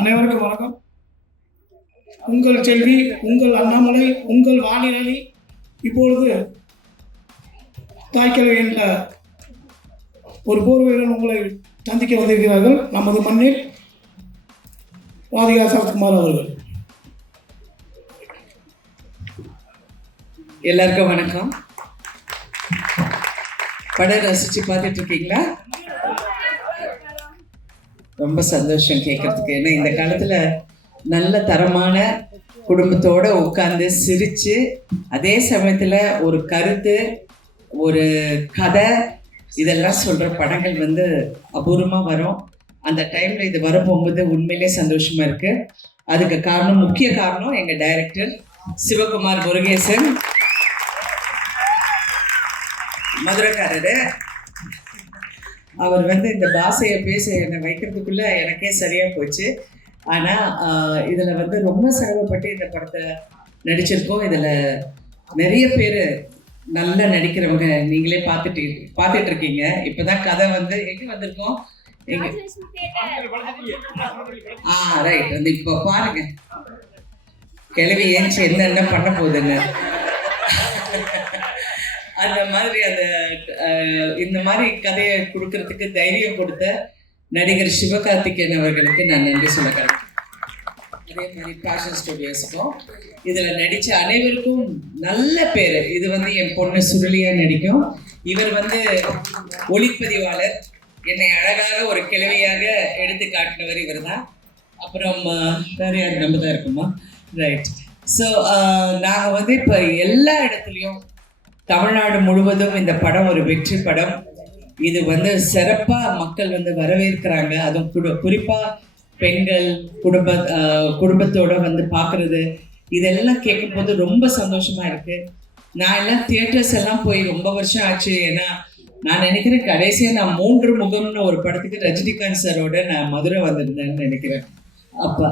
அனைவருக்கும் வணக்கம். உங்கள் செல்வி, உங்கள் அண்ணாமலை, உங்கள் வானிலை இப்பொழுது தாய்க்கிழமை என்ற ஒரு போர்வையுடன் உங்களை சந்திக்க வந்திருக்கிறார்கள். நமது மண்ணில் ராதிகா சரத்குமார் அவர்கள். எல்லாருக்கும் வணக்கம். படம் ரசிச்சு பார்த்துட்டு இருக்கீங்களா? ரொம்ப சந்தோஷம் கேட்கறதுக்கு. ஏன்னா இந்த காலத்துல நல்ல தரமான குடும்பத்தோட உட்கார்ந்து சிரிச்சு, அதே சமயத்துல ஒரு கருத்து, ஒரு கதை, இதெல்லாம் சொல்ற படங்கள் வந்து அபூர்வமா வரும். அந்த டைம்ல இது வரப்போகும்போது உண்மையிலே சந்தோஷமா இருக்கு. அதுக்கு காரணம், முக்கிய காரணம் எங்க டைரக்டர் சிவகுமார் முருகேசன், மதுரைக்காரரு. அவர் வந்து இந்த பாஷையை பேச என்னை வைக்கிறதுக்குள்ள எனக்கே சரியா போச்சு. ஆனா இதுல வந்து ரொம்ப சிரமப்பட்டு இந்த படத்தை நடிச்சிருக்கோம். இதுல நிறைய பேர் நல்லா நடிக்கிறவங்க நீங்களே பார்த்துட்டு இருக்கீங்க. இப்பதான் கதை வந்து எங்க வந்திருக்கோம், எங்க ரைட் வந்து இப்போ பாருங்க கிளவி ஏஞ்சி என்னென்ன பண்ண போகுதுன்னு. அந்த மாதிரி இந்த மாதிரி கதையை கொடுக்கறதுக்கு தைரியம் கொடுத்த நடிகர் சிவகார்த்திகேயன் அவர்களுக்கு நான் நன்றி சொல்லுறேன். அதே மாதிரி பேஷன் ஸ்டுடியோஸ்க்கும் இதில் நடித்த அனைவருக்கும் நல்ல பேர். இது வந்து என் பொண்ணு சுருளியா நடிக்கும். இவர் வந்து ஒளிப்பதிவாளர். என்னை அழகாக ஒரு கிழவியாக எடுத்து காட்டினவர் இவர் தான். அப்புறம் வேற யார், நம்ம தான் இருக்குமா? ரைட். ஸோ நாங்கள் வந்து இப்போ எல்லா இடத்துலையும் தமிழ்நாடு முழுவதும் இந்த படம் ஒரு வெற்றி படம். இது வந்து சிறப்பாக மக்கள் வந்து வரவேற்கிறாங்க. அதுவும் குறிப்பாக பெண்கள் குடும்பத்தோட வந்து பார்க்குறது, இதெல்லாம் கேட்கும்போது ரொம்ப சந்தோஷமா இருக்கு. நான் எல்லாம் தியேட்டர்ஸ் எல்லாம் போய் ரொம்ப வருஷம் ஆச்சு. ஏன்னா நான் நினைக்கிறேன் கடைசியாக நான் 3 முகம்னு ஒரு படத்துக்கு ரஜினிகாந்த் சாரோட நான் மதுரை வந்திருந்தேன்னு நினைக்கிறேன் அப்போ.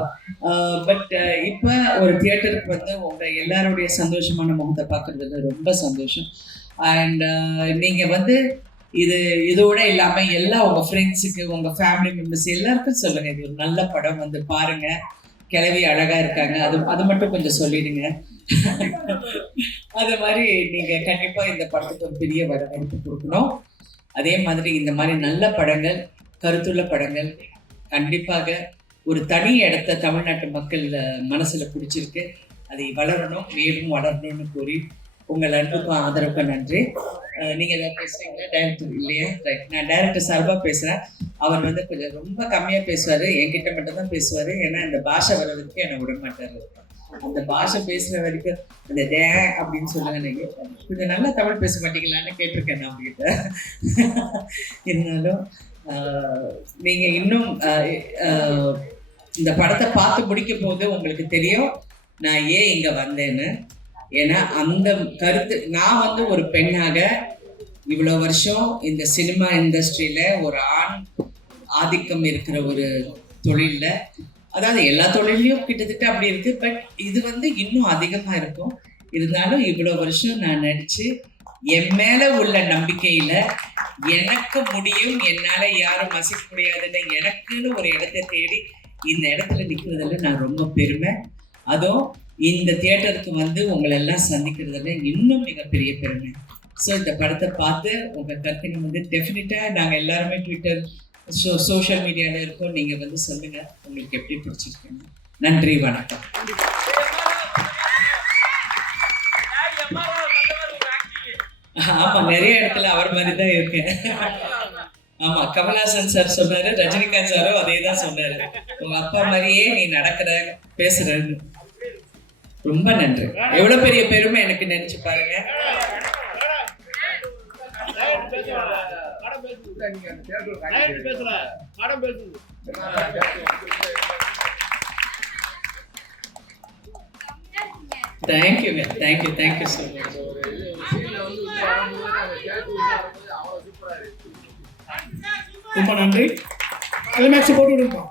பட் இப்போ ஒரு தியேட்டருக்கு வந்து உங்கள் எல்லாருடைய சந்தோஷமான முகத்தை பார்க்குறதுல ரொம்ப சந்தோஷம். அண்ட் நீங்கள் வந்து இதோட இல்லாமல் எல்லா உங்கள் ஃப்ரெண்ட்ஸுக்கு, உங்கள் ஃபேமிலி மெம்பர்ஸ் எல்லாருக்கும் சொல்லுங்கள், இது ஒரு நல்ல படம், வந்து பாருங்கள். கிழவி அழகாக இருக்காங்க, அது மட்டும் கொஞ்சம் சொல்லிடுங்க. அது மாதிரி நீங்கள் கண்டிப்பாக இந்த படத்துக்கு ஒரு பெரிய வரவேற்பு கொடுக்கணும். அதே மாதிரி இந்த மாதிரி நல்ல படங்கள், கருத்துள்ள படங்கள் கண்டிப்பாக ஒரு தனி இடத்த தமிழ்நாட்டு மக்கள் மனசுல பிடிச்சிருக்கு. அதை வளரணும், மேலும் வளரணும்னு கூறி உங்கள் அன்புக்கும் ஆதரவுக்கும் நன்றி. நீங்க ஏதாவது பேசுறீங்களா? டைரக்டர் இல்லையா? ரைட், நான் டைரக்டர் சார்பாக பேசுறேன். அவர் வந்து கொஞ்சம் ரொம்ப கம்மியா பேசுவாரு, என்கிட்ட மட்டும் தான் பேசுவாரு. ஏன்னா இந்த பாஷை வர்றதுக்கு என்னை விட மாட்டாரு. அந்த பாஷை பேசுற வரைக்கும் அந்த டே அப்படின்னு சொல்லுங்க. நீங்க கொஞ்சம் நல்லா தமிழ் பேச மாட்டீங்களான்னு கேட்டிருக்கேன் நான் உங்ககிட்ட. இருந்தாலும் நீங்க இன்னும் இந்த படத்தை பார்த்து முடிக்கும் போது உங்களுக்கு தெரியும் நான் ஏன் இங்க வந்தேன்னு. ஏன்னா அந்த கருத்து, நான் வந்து ஒரு பெண்ணாக இவ்வளோ வருஷம் இந்த சினிமா இண்டஸ்ட்ரியில ஒரு ஆண் ஆதிக்கம் இருக்கிற ஒரு தொழில்ல, அதாவது எல்லா தொழிலையும் கிட்டத்தட்ட அப்படி இருக்கு, பட் இது வந்து இன்னும் அதிகமா இருக்கும். இருந்தாலும் இவ்வளோ வருஷம் நான் நடிச்சு என் மேல உள்ள நம்பிக்கையில எனக்கு முடியும், என்னால யாரும் மசிக்க முடியாதுன்னு எனக்குன்னு ஒரு இடத்தை தேடி இந்த இடத்துல நிற்கிறதுல நான் ரொம்ப பெருமை. அதுவும் இந்த தியேட்டருக்கு வந்து உங்களை எல்லாம் சந்திக்கிறதுல இன்னும் மிகப்பெரிய பெருமை. ஸோ இந்த படத்தை பார்த்து உங்கள் கருத்துங்க வந்து டெஃபினட்டாக நாங்கள் எல்லாருமே ட்விட்டர் சோஷியல் மீடியாவில் இருக்கோம். நீங்கள் வந்து சொல்லுங்கள் உங்களுக்கு எப்படி பிடிச்சிருக்குன்னு. நன்றி, வணக்கம். ஆமாம், நிறைய இடத்துல அவர் மாதிரி தான் இருக்கேன். ஆமா, கமல்ஹாசன் சார் சொன்னாரு, ரஜினிகாந்த் சாரும் அதே தான் சொன்னாரு, உங்க அப்பா மாதிரியே நீ நடக்கிற பேசுறன்னு. ரொம்ப நன்றி. எவ்வளவு பெரிய பெருமை எனக்கு, நினைச்சு பாருங்க. தேங்க்யூங்க, தேங்க்யூ ஸோ மச். ரொம்ப நன்றி. கிளைமேக்ஸ் போட்டு விடுப்போம்.